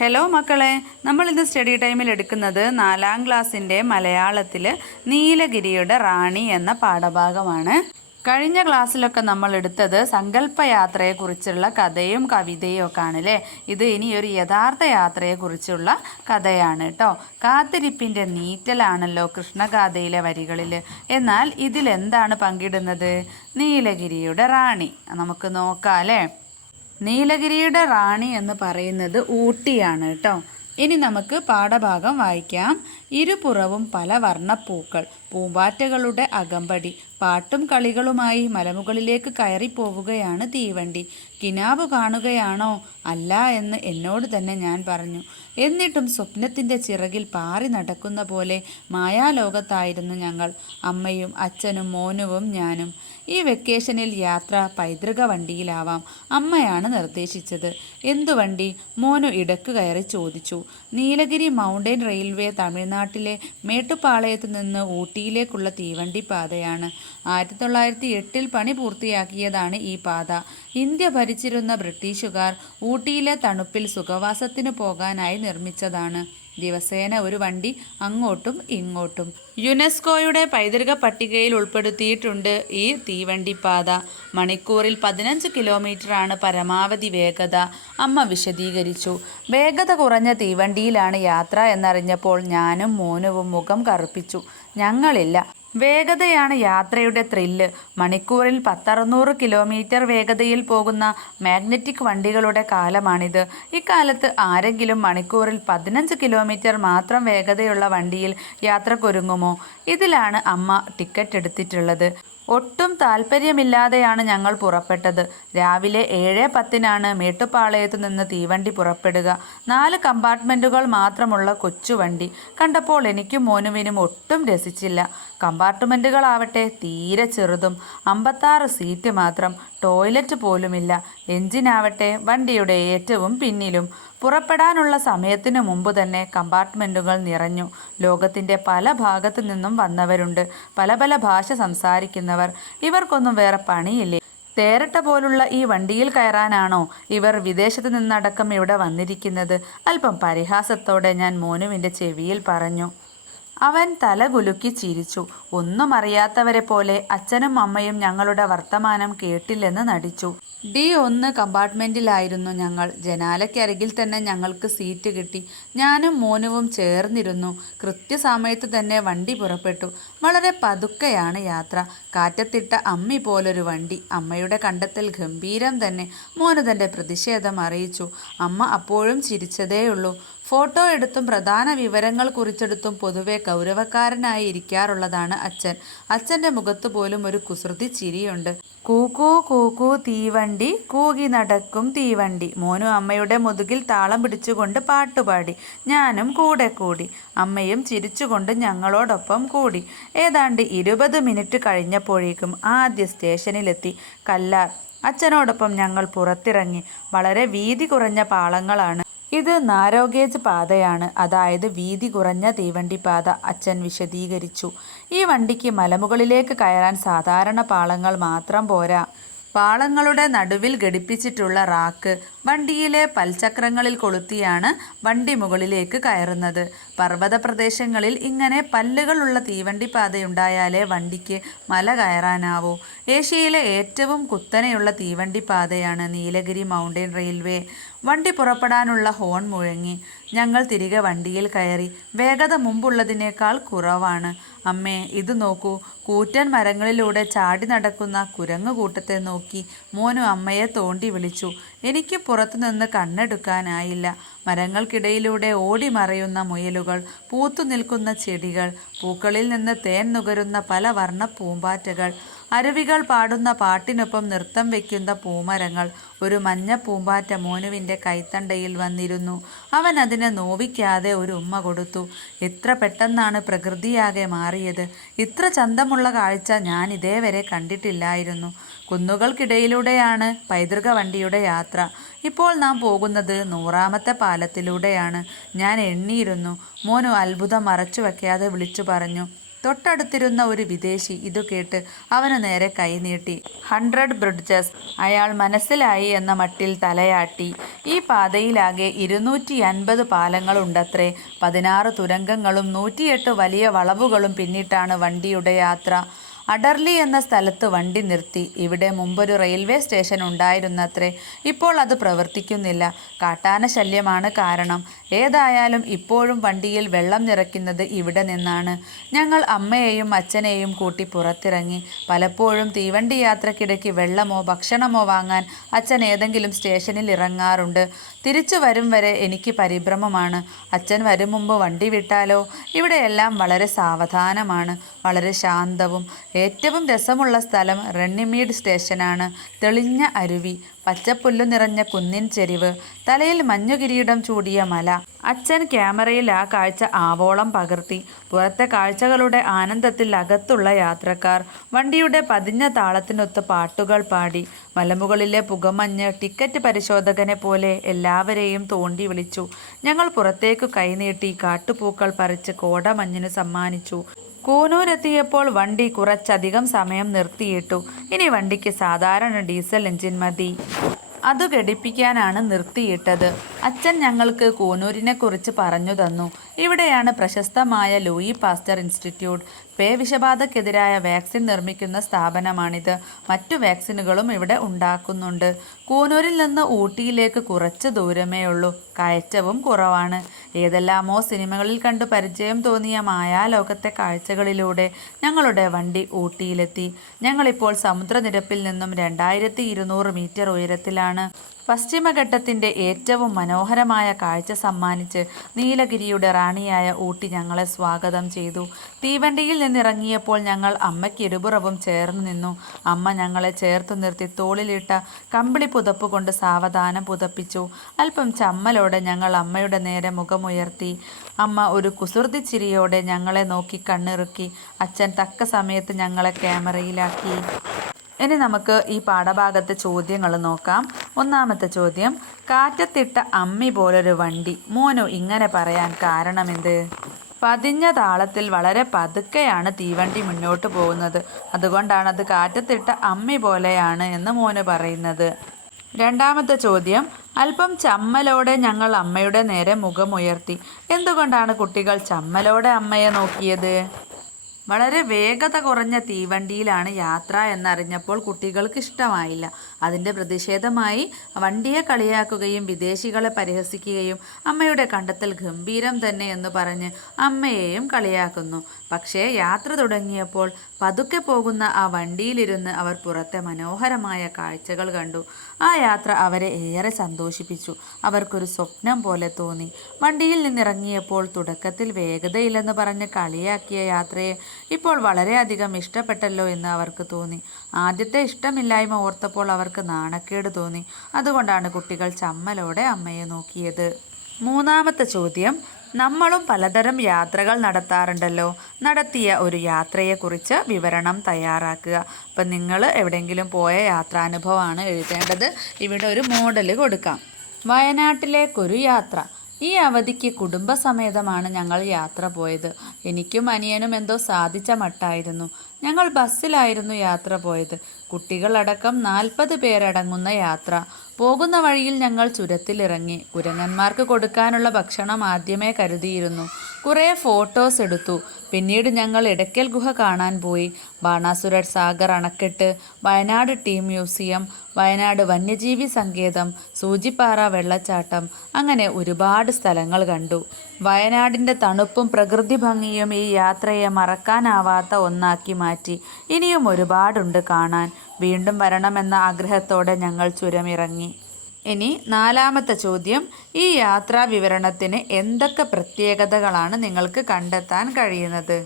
Hello മക്കളെ. നമ്മൾ ഇന്ന് സ്റ്റഡി ടൈമിൽ എടുക്കുന്നത് നാലാം ക്ലാസ്സിന്റെ മലയാളത്തിൽ നീലഗിരിയുടെ റാണി എന്ന പാഠഭാഗമാണ്. കഴിഞ്ഞ ക്ലാസ്സിലൊക്കെ നമ്മൾ എടുത്തത് സങ്കല്പയാത്രയെക്കുറിച്ചുള്ള കഥയും കവിതയും ഒക്കെ ആണല്ലേ? ഇത് ഇനി ഒരു യഥാർത്ഥ യാത്രയെക്കുറിച്ചുള്ള കഥയാണ് കേട്ടോ കാത്തിരിപ്പിന്റെ നീറ്റലാണല്ലോ കൃഷ്ണഗാഥയിലെ വരികളിൽ. എന്നാൽ ഇതിലെന്താണ് പങ്കിടുന്നത്? നീലഗിരിയുടെ റാണി. നമുക്ക് നോക്കാം അല്ലേ? നീലഗിരിയുടെ റാണി എന്ന് പറയുന്നത് ഊട്ടിയാണ് കേട്ടോ. ഇനി നമുക്ക് പാഠഭാഗം വായിക്കാം. ഇരുപുറവും പല വർണപ്പൂക്കൾ പൂമ്പാറ്റകളുടെ അകമ്പടി പാട്ടും കളികളുമായി മലമുകളിലേക്ക് കയറി പോവുകയാണ് തീവണ്ടി. കിനാവ് കാണുകയാണോ? അല്ല എന്ന് എന്നോട് തന്നെ ഞാൻ പറഞ്ഞു. എന്നിട്ടും സ്വപ്നത്തിന്റെ ചിറകിൽ പാറി നടക്കുന്ന പോലെ മായാലോകത്തായിരുന്നു ഞങ്ങൾ. അമ്മയും അച്ഛനും മോനുവും ഞാനും. ഈ വെക്കേഷനിൽ യാത്ര പൈതൃക വണ്ടിയിലാവാം. അമ്മയാണ് നിർദ്ദേശിച്ചത്. എന്തു വണ്ടി? മോനു ഇടയ്ക്ക് കയറി ചോദിച്ചു. നീലഗിരി മൗണ്ടൻ റെയിൽവേ തമിഴ്നാട്ടിലെ മേട്ടുപാളയത്ത് നിന്ന് ഊട്ടിയിലേക്കുള്ള തീവണ്ടി പാതയാണ്. ആയിരത്തി തൊള്ളായിരത്തി എട്ടിൽ പണി പൂർത്തിയാക്കിയതാണ് ഈ പാത. ഇന്ത്യ ഭരിച്ചിരുന്ന ബ്രിട്ടീഷുകാർ ഊട്ടിയിലെ തണുപ്പിൽ സുഖവാസത്തിനു പോകാനായി നിർമ്മിച്ചതാണ്. ദിവസേന ഒരു വണ്ടി അങ്ങോട്ടും ഇങ്ങോട്ടും. യുനെസ്കോയുടെ പൈതൃക പട്ടികയിൽ ഉൾപ്പെടുത്തിയിട്ടുണ്ട് ഈ തീവണ്ടിപ്പാത. മണിക്കൂറിൽ പതിനഞ്ച് കിലോമീറ്ററാണ് പരമാവധി വേഗത. അമ്മ വിശദീകരിച്ചു. വേഗത കുറഞ്ഞ തീവണ്ടിയിലാണ് യാത്ര എന്നറിഞ്ഞപ്പോൾ ഞാനും മോനുവും മുഖം കറുപ്പിച്ചു. ഞങ്ങളില്ല. വേഗതയാണ് യാത്രയുടെ ത്രില്ല് മണിക്കൂറിൽ പത്തറുന്നൂറ് കിലോമീറ്റർ വേഗതയിൽ പോകുന്ന മാഗ്നറ്റിക് വണ്ടികളുടെ കാലമാണിത്. ഇക്കാലത്ത് ആരെങ്കിലും മണിക്കൂറിൽ പതിനഞ്ച് കിലോമീറ്റർ മാത്രം വേഗതയുള്ള വണ്ടിയിൽ യാത്രക്കൊരുങ്ങുമോ? ഇതിലാണ് അമ്മ ടിക്കറ്റ് എടുത്തിട്ടുള്ളത്. ഒട്ടും താല്പര്യമില്ലാതെയാണ് ഞങ്ങൾ പുറപ്പെട്ടത്. രാവിലെ ഏഴ് പത്തിനാണ് മേട്ടുപാളയത്ത് നിന്ന് തീവണ്ടി പുറപ്പെടുക. നാല് കമ്പാർട്ട്മെന്റുകൾ മാത്രമുള്ള കൊച്ചുവണ്ടി. കണ്ടപ്പോൾ എനിക്കും മോനുവിനും ഒട്ടും രസിച്ചില്ല. കമ്പാർട്ട്മെന്റുകളാവട്ടെ തീരെ ചെറുതും. അമ്പത്താറ് സീറ്റ് മാത്രം. ടോയ്ലറ്റ് പോലുമില്ല. എഞ്ചിനാവട്ടെ വണ്ടിയുടെ ഏറ്റവും പിന്നിലും. പുറപ്പെടാനുള്ള സമയത്തിനു മുമ്പ് തന്നെ കമ്പാർട്ട്മെന്റുകൾ നിറഞ്ഞു. ലോകത്തിന്റെ പല ഭാഗത്തു നിന്നും വന്നവരുണ്ട്. പല പല ഭാഷ സംസാരിക്കുന്നവർ. ഇവർക്കൊന്നും വേറെ പണിയില്ലേ? തേരട്ട പോലുള്ള ഈ വണ്ടിയിൽ കയറാനാണോ ഇവർ വിദേശത്ത് നിന്നടക്കം ഇവിടെ വന്നിരിക്കുന്നത്? അല്പം പരിഹാസത്തോടെ ഞാൻ മോനുവിന്റെ ചെവിയിൽ പറഞ്ഞു. അവൻ തല കുലുക്കി ചിരിച്ചു. ഒന്നും അറിയാത്തവരെ പോലെ അച്ഛനും അമ്മയും ഞങ്ങളുടെ വർത്തമാനം കേട്ടില്ലെന്ന് നടിച്ചു. ഡി ഒന്ന് കമ്പാർട്ട്മെന്റിലായിരുന്നു ഞങ്ങൾ. ജനാലയ്ക്കരികിൽ തന്നെ ഞങ്ങൾക്ക് സീറ്റ് കിട്ടി. ഞാനും മോനുവും ചേർന്നിരുന്നു. കൃത്യസമയത്ത് തന്നെ വണ്ടി പുറപ്പെട്ടു. വളരെ പതുക്കെയാണ് യാത്ര. കാറ്റത്തിട്ട അമ്മി പോലൊരു വണ്ടി. അമ്മയുടെ കണ്ടെത്തൽ ഗംഭീരം തന്നെ. മോന് തന്റെ പ്രതിഷേധം അറിയിച്ചു. അമ്മ അപ്പോഴും ചിരിച്ചതേയുള്ളൂ. ഫോട്ടോ എടുത്തും പ്രധാന വിവരങ്ങൾ കുറിച്ചെടുത്തും പൊതുവെ ഗൗരവക്കാരനായി ഇരിക്കാറുള്ളതാണ് അച്ഛൻ. അച്ഛന്റെ മുഖത്ത് പോലും ഒരു കുസൃതി ചിരിയുണ്ട്. കൂക്കൂ കൂക്കൂ തീവണ്ടി കൂകി നടക്കും തീവണ്ടി. മോനു അമ്മയുടെ മുതുകിൽ താളം പിടിച്ചുകൊണ്ട് പാട്ടുപാടി. ഞാനും കൂടെ കൂടി. അമ്മയും ചിരിച്ചുകൊണ്ട് ഞങ്ങളോടൊപ്പം കൂടി. ഏതാണ്ട് ഇരുപത് മിനിറ്റ് കഴിഞ്ഞപ്പോഴേക്കും ആദ്യ സ്റ്റേഷനിലെത്തി. കല്ലാർ. അച്ഛനോടൊപ്പം ഞങ്ങൾ പുറത്തിറങ്ങി. വളരെ വീതി കുറഞ്ഞ പാളങ്ങളാണ്. ഇത് നാരോഗേജ് പാതയാണ്. അതായത് വീതി കുറഞ്ഞ തീവണ്ടി പാത അച്ഛൻ വിശദീകരിച്ചു. ഈ വണ്ടിക്ക് മലമുകളിലേക്ക് കയറാൻ സാധാരണ പാളങ്ങൾ മാത്രം പോരാ. പാളങ്ങളുടെ നടുവിൽ ഘടിപ്പിച്ചിട്ടുള്ള റാക്ക് വണ്ടിയിലെ പൽചക്രങ്ങളിൽ കൊളുത്തിയാണ് വണ്ടി മുകളിലേക്ക് കയറുന്നത്. പർവത പ്രദേശങ്ങളിൽ ഇങ്ങനെ പല്ലുകളുള്ള തീവണ്ടി പാതയുണ്ടായാലേ വണ്ടിക്ക് മല കയറാനാവൂ. ഏഷ്യയിലെ ഏറ്റവും കുത്തനെയുള്ള തീവണ്ടി പാതയാണ് നീലഗിരി മൗണ്ടൻ റെയിൽവേ. വണ്ടി പുറപ്പെടാനുള്ള ഹോൺ മുഴങ്ങി. ഞങ്ങൾ തിരികെ വണ്ടിയിൽ കയറി. വേഗത മുമ്പുള്ളതിനേക്കാൾ കുറവാണ്. അമ്മേ ഇത് നോക്കൂ. കൂറ്റൻ മരങ്ങളിലൂടെ ചാടി നടക്കുന്ന കുരങ്ങ് കൂട്ടത്തെ നോക്കി മോനു അമ്മയെ തോണ്ടി വിളിച്ചു. എനിക്ക് പുറത്തുനിന്ന് കണ്ണെടുക്കാനായില്ല. മരങ്ങൾക്കിടയിലൂടെ ഓടി മറയുന്ന മുയലുകൾ പൂത്തു നിൽക്കുന്ന ചെടികൾ പൂക്കളിൽ നിന്ന് തേൻ നുകരുന്ന പല വർണ പൂമ്പാറ്റകൾ അരുവികൾ പാടുന്ന പാട്ടിനൊപ്പം നൃത്തം വയ്ക്കുന്ന പൂമരങ്ങൾ ഒരു മഞ്ഞ പൂമ്പാറ്റ മോനുവിന്റെ കൈത്തണ്ടയിൽ വന്നിരുന്നു. അവൻ അതിനെ നോവിക്കാതെ ഒരു ഉമ്മ കൊടുത്തു. എത്ര പെട്ടെന്നാണ് പ്രകൃതിയാകെ മാറിയത്. ഇത്ര ചന്തമുള്ള കാഴ്ച ഞാൻ ഇതേവരെ കണ്ടിട്ടില്ലായിരുന്നു. കുന്നുകൾക്കിടയിലൂടെയാണ് പൈതൃക വണ്ടിയുടെ യാത്ര. ഇപ്പോൾ നാം പോകുന്നത് നൂറാമത്തെ പാലത്തിലൂടെയാണ്. ഞാൻ എണ്ണിയിരുന്നു. മോനു അത്ഭുതം മറച്ചു വയ്ക്കാതെ വിളിച്ചു പറഞ്ഞു. തൊട്ടടുത്തിരുന്ന ഒരു വിദേശി ഇതു കേട്ട് അവന് നേരെ കൈനീട്ടി ഹൺഡ്രഡ് ബ്രിഡ്ജസ് അയാൾ മനസ്സിലായി എന്ന മട്ടിൽ തലയാട്ടി. ഈ പാതയിലാകെ ഇരുന്നൂറ്റി അൻപത് പാലങ്ങളുണ്ടത്രേ. പതിനാറ് തുരങ്കങ്ങളും നൂറ്റിയെട്ട് വലിയ വളവുകളും പിന്നിട്ടാണ് വണ്ടിയുടെ യാത്ര. അഡർലി എന്ന സ്ഥലത്ത് വണ്ടി നിർത്തി. ഇവിടെ മുമ്പൊരു റെയിൽവേ സ്റ്റേഷൻ ഉണ്ടായിരുന്നത്രേ. ഇപ്പോൾ അത് പ്രവർത്തിക്കുന്നില്ല. കാട്ടാന ശല്യമാണ് കാരണം. ഏതായാലും ഇപ്പോഴും വണ്ടിയിൽ വെള്ളം നിറയ്ക്കുന്നത് ഇവിടെ നിന്നാണ്. ഞങ്ങൾ അമ്മയെയും അച്ഛനെയും കൂട്ടി പുറത്തിറങ്ങി. പലപ്പോഴും തീവണ്ടി യാത്രക്കിടയ്ക്ക് വെള്ളമോ ഭക്ഷണമോ വാങ്ങാൻ അച്ഛൻ ഏതെങ്കിലും സ്റ്റേഷനിൽ ഇറങ്ങാറുണ്ട്. തിരിച്ചു വരും വരെ എനിക്ക് പരിഭ്രമമാണ്. അച്ഛൻ വരും മുമ്പ് വണ്ടി വിട്ടാലോ? ഇവിടെയെല്ലാം വളരെ സാവധാനമാണ്. വളരെ ശാന്തവും ഏറ്റവും രസമുള്ള സ്ഥലം റണ്ണിമീഡ് സ്റ്റേഷനാണ്. തെളിഞ്ഞ അരുവി പച്ചപ്പുല്ലു നിറഞ്ഞ കുന്നിൻ ചെരിവ് തലയിൽ മഞ്ഞുകിരീടം ചൂടിയ മല. അച്ഛൻ ക്യാമറയിൽ ആ കാഴ്ച ആവോളം പകർത്തി. പുറത്തെ കാഴ്ചകളുടെ ആനന്ദത്തിൽ അകത്തുള്ള യാത്രക്കാർ വണ്ടിയുടെ പതിഞ്ഞ താളത്തിനൊത്ത് പാട്ടുകൾ പാടി. മലമുകളിലെ പുകമഞ്ഞ് ടിക്കറ്റ് പരിശോധകനെ പോലെ എല്ലാവരെയും തോണ്ടി വിളിച്ചു. ഞങ്ങൾ പുറത്തേക്ക് കൈനീട്ടി കാട്ടുപൂക്കൾ പറിച്ച് കോടമഞ്ഞിന് സമ്മാനിച്ചു. കൂനൂരെത്തിയപ്പോൾ വണ്ടി കുറച്ചധികം സമയം നിർത്തിയിട്ടു. ഇനി വണ്ടിക്ക് സാധാരണ ഡീസൽ എഞ്ചിൻ മതി. അത് ഘടിപ്പിക്കാനാണ് നിർത്തിയിട്ടത്. അച്ഛൻ ഞങ്ങൾക്ക് കൂനൂരിനെ കുറിച്ച് പറഞ്ഞു തന്നു. ഇവിടെയാണ് പ്രശസ്തമായ ലൂയി പാസ്റ്റർ ഇൻസ്റ്റിറ്റ്യൂട്ട്. പേ വിഷബാധക്കെതിരായ വാക്സിൻ നിർമ്മിക്കുന്ന സ്ഥാപനമാണിത്. മറ്റു വാക്സിനുകളും ഇവിടെ ഉണ്ടാക്കുന്നുണ്ട്. കൂനൂരിൽ നിന്ന് ഊട്ടിയിലേക്ക് കുറച്ച് ദൂരമേ ഉള്ളൂ കയറ്റവും കുറവാണ്. ഏതെല്ലാമോ സിനിമകളിൽ കണ്ടു പരിചയം തോന്നിയ മായാലോകത്തെ കാഴ്ചകളിലൂടെ ഞങ്ങളുടെ വണ്ടി ഊട്ടിയിലെത്തി. ഞങ്ങളിപ്പോൾ സമുദ്രനിരപ്പിൽ നിന്നും രണ്ടായിരത്തി ഇരുന്നൂറ് മീറ്റർ ഉയരത്തിലാണ്. പശ്ചിമഘട്ടത്തിന്റെ ഏറ്റവും മനോഹരമായ കാഴ്ച സമ്മാനിച്ച് നീലഗിരിയുടെ റാണിയായ ഊട്ടി ഞങ്ങളെ സ്വാഗതം ചെയ്തു. തീവണ്ടിയിൽ നിന്നിറങ്ങിയപ്പോൾ ഞങ്ങൾ അമ്മയ്ക്ക് ഇരുപുറവും ചേർന്ന് നിന്നു. അമ്മ ഞങ്ങളെ ചേർത്തു നിർത്തി തോളിലിട്ട കമ്പിളി പുതപ്പ് കൊണ്ട് സാവധാനം പുതപ്പിച്ചു. അല്പം ചമ്മലോടെ ഞങ്ങൾ അമ്മയുടെ നേരെ മുഖമുയർത്തി. അമ്മ ഒരു കുസൃതി ചിരിയോടെ ഞങ്ങളെ നോക്കി കണ്ണിറുക്കി. അച്ഛൻ തക്ക സമയത്ത് ഞങ്ങളെ ക്യാമറയിലാക്കി. ഇനി നമുക്ക് ഈ പാഠഭാഗത്തെ ചോദ്യങ്ങൾ നോക്കാം. ഒന്നാമത്തെ ചോദ്യം കാറ്റത്തിട്ട അമ്മി പോലൊരു വണ്ടി. മോനു ഇങ്ങനെ പറയാൻ കാരണമെന്ത്? പതിഞ്ഞ താളത്തിൽ വളരെ പതുക്കെയാണ് തീവണ്ടി മുന്നോട്ട് പോകുന്നത്. അതുകൊണ്ടാണ് അത് കാറ്റത്തിട്ട അമ്മി പോലെയാണ് എന്ന് മോന് പറയുന്നത്. രണ്ടാമത്തെ ചോദ്യം അല്പം ചമ്മലോടെ ഞങ്ങൾ അമ്മയുടെ നേരെ മുഖമുയർത്തി. എന്തുകൊണ്ടാണ് കുട്ടികൾ ചമ്മലോടെ അമ്മയെ നോക്കിയത്? വളരെ വേഗത കുറഞ്ഞ തീവണ്ടിയിലാണ് യാത്ര എന്നറിഞ്ഞപ്പോൾ കുട്ടികൾക്ക് ഇഷ്ടമായില്ല. അതിന്റെ പ്രതിഷേധമായി വണ്ടിയെ കളിയാക്കുകയും വിദേശികളെ പരിഹസിക്കുകയും അമ്മയുടെ കണ്ടെത്തൽ ഗംഭീരം തന്നെ എന്ന് പറഞ്ഞ് അമ്മയെയും കളിയാക്കുന്നു. പക്ഷേ യാത്ര തുടങ്ങിയപ്പോൾ പതുക്കെ പോകുന്ന ആ വണ്ടിയിലിരുന്ന് അവർ പുറത്തെ മനോഹരമായ കാഴ്ചകൾ കണ്ടു. ആ യാത്ര അവരെ ഏറെ സന്തോഷിപ്പിച്ചു. അവർക്കൊരു സ്വപ്നം പോലെ തോന്നി. വണ്ടിയിൽ നിന്നിറങ്ങിയപ്പോൾ തുടക്കത്തിൽ വേഗതയില്ലെന്ന് പറഞ്ഞ് കളിയാക്കിയ യാത്രയെ ഇപ്പോൾ വളരെയധികം ഇഷ്ടപ്പെട്ടല്ലോ എന്ന് അവർക്ക് തോന്നി. ആദ്യത്തെ ഇഷ്ടമില്ലായ്മ ഓർത്തപ്പോൾ അവർക്ക് നാണക്കേട് തോന്നി. അതുകൊണ്ടാണ് കുട്ടികൾ ചമ്മലോടെ അമ്മയെ നോക്കിയത്. മൂന്നാമത്തെ ചോദ്യം നമ്മളും പലതരം യാത്രകൾ നടത്താറുണ്ടല്ലോ. നടത്തിയ ഒരു യാത്രയെക്കുറിച്ച് വിവരണം തയ്യാറാക്കുക. അപ്പം നിങ്ങൾ എവിടെയെങ്കിലും പോയ യാത്രാനുഭവമാണ് എഴുതേണ്ടത്. ഇവിടെ ഒരു മോഡൽ കൊടുക്കാം. വയനാട്ടിലേക്കൊരു യാത്ര. ഈ അവധിക്ക് കുടുംബസമേതമാണ് ഞങ്ങൾ യാത്ര പോയത്. എനിക്കും അനിയനും എന്തോ സാധിച്ച മട്ടായിരുന്നു. ഞങ്ങൾ ബസ്സിലായിരുന്നു യാത്ര പോയത്. കുട്ടികളടക്കം നാൽപ്പത് പേരടങ്ങുന്ന യാത്ര. പോകുന്ന വഴിയിൽ ഞങ്ങൾ ചുരത്തിലിറങ്ങി. കുരങ്ങന്മാർക്ക് കൊടുക്കാനുള്ള ഭക്ഷണം ആദ്യമേ കരുതിയിരുന്നു. കുറേ ഫോട്ടോസ് എടുത്തു. പിന്നീട് ഞങ്ങൾ ഇടയ്ക്കൽ ഗുഹ കാണാൻ പോയി. ബാണാസുര സാഗർ അണക്കെട്ട് വയനാട് ടീം മ്യൂസിയം വയനാട് വന്യജീവി സങ്കേതം സൂചിപ്പാറ വെള്ളച്ചാട്ടം അങ്ങനെ ഒരുപാട് സ്ഥലങ്ങൾ കണ്ടു. വയനാടിന്റെ തണുപ്പും പ്രകൃതി ഭംഗിയും ഈ യാത്രയെ മറക്കാനാവാത്ത ഒന്നാക്കി മാറ്റി. ഇനിയും ഒരുപാടുണ്ട് കാണാൻ. വീണ്ടും വരണമെന്ന ആഗ്രഹത്തോടെ ഞങ്ങൾ ചുരമിറങ്ങി. ഇനി നാലാമത്തെ ചോദ്യം. ഈ യാത്രാ വിവരണത്തിന് എന്തൊക്കെ പ്രത്യേകതകളാണ് നിങ്ങൾക്ക് കണ്ടെത്താൻ കഴിയുന്നത്?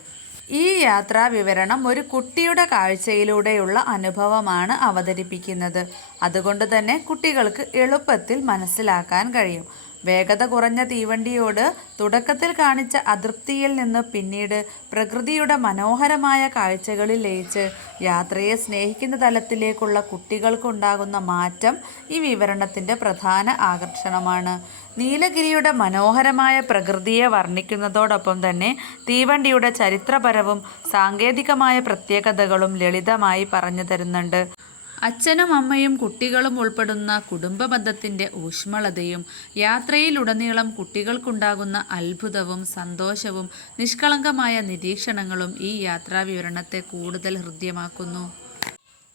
ഈ യാത്രാ വിവരണം ഒരു കുട്ടിയുടെ കാഴ്ചയിലൂടെയുള്ള അനുഭവമാണ് അവതരിപ്പിക്കുന്നത്. അതുകൊണ്ട് തന്നെ കുട്ടികൾക്ക് എളുപ്പത്തിൽ മനസ്സിലാക്കാൻ കഴിയും. വേഗത കുറഞ്ഞ തീവണ്ടിയോട് തുടക്കത്തിൽ കാണിച്ച അതൃപ്തിയിൽ നിന്ന് പിന്നീട് പ്രകൃതിയുടെ മനോഹരമായ കാഴ്ചകളിൽ ലയിച്ച് യാത്രയെ സ്നേഹിക്കുന്ന തലത്തിലേക്കുള്ള കുട്ടികൾക്കുണ്ടാകുന്ന മാറ്റം ഈ വിവരണത്തിന്റെ പ്രധാന ആകർഷണമാണ്. നീലഗിരിയുടെ മനോഹരമായ പ്രകൃതിയെ വർണിക്കുന്നതോടൊപ്പം തന്നെ തീവണ്ടിയുടെ ചരിത്രപരവും സാങ്കേതികമായ പ്രത്യേകതകളും ലളിതമായി പറഞ്ഞു തരുന്നുണ്ട്. അച്ഛനും അമ്മയും കുട്ടികളും ഉൾപ്പെടുന്ന കുടുംബ ബന്ധത്തിന്റെ ഊഷ്മളതയും യാത്രയിലുടനീളം കുട്ടികൾക്കുണ്ടാകുന്ന അത്ഭുതവും സന്തോഷവും നിഷ്കളങ്കമായ നിരീക്ഷണങ്ങളും ഈ യാത്രാവിവരണത്തെ കൂടുതൽ ഹൃദ്യമാക്കുന്നു.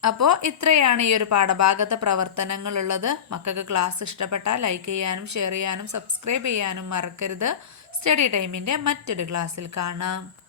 അപ്പോൾ ഇത്രയാണ് ഈ ഒരു പാഠഭാഗത്തെ പ്രവർത്തനങ്ങളുള്ളത്. മക്കൾക്ക് ക്ലാസ് ഇഷ്ടപ്പെട്ടാൽ ലൈക്ക് ചെയ്യാനും ഷെയർ ചെയ്യാനും സബ്സ്ക്രൈബ് ചെയ്യാനും മറക്കരുത്. സ്റ്റഡി ടൈമിന്റെ മറ്റൊരു ക്ലാസ്സിൽ കാണാം.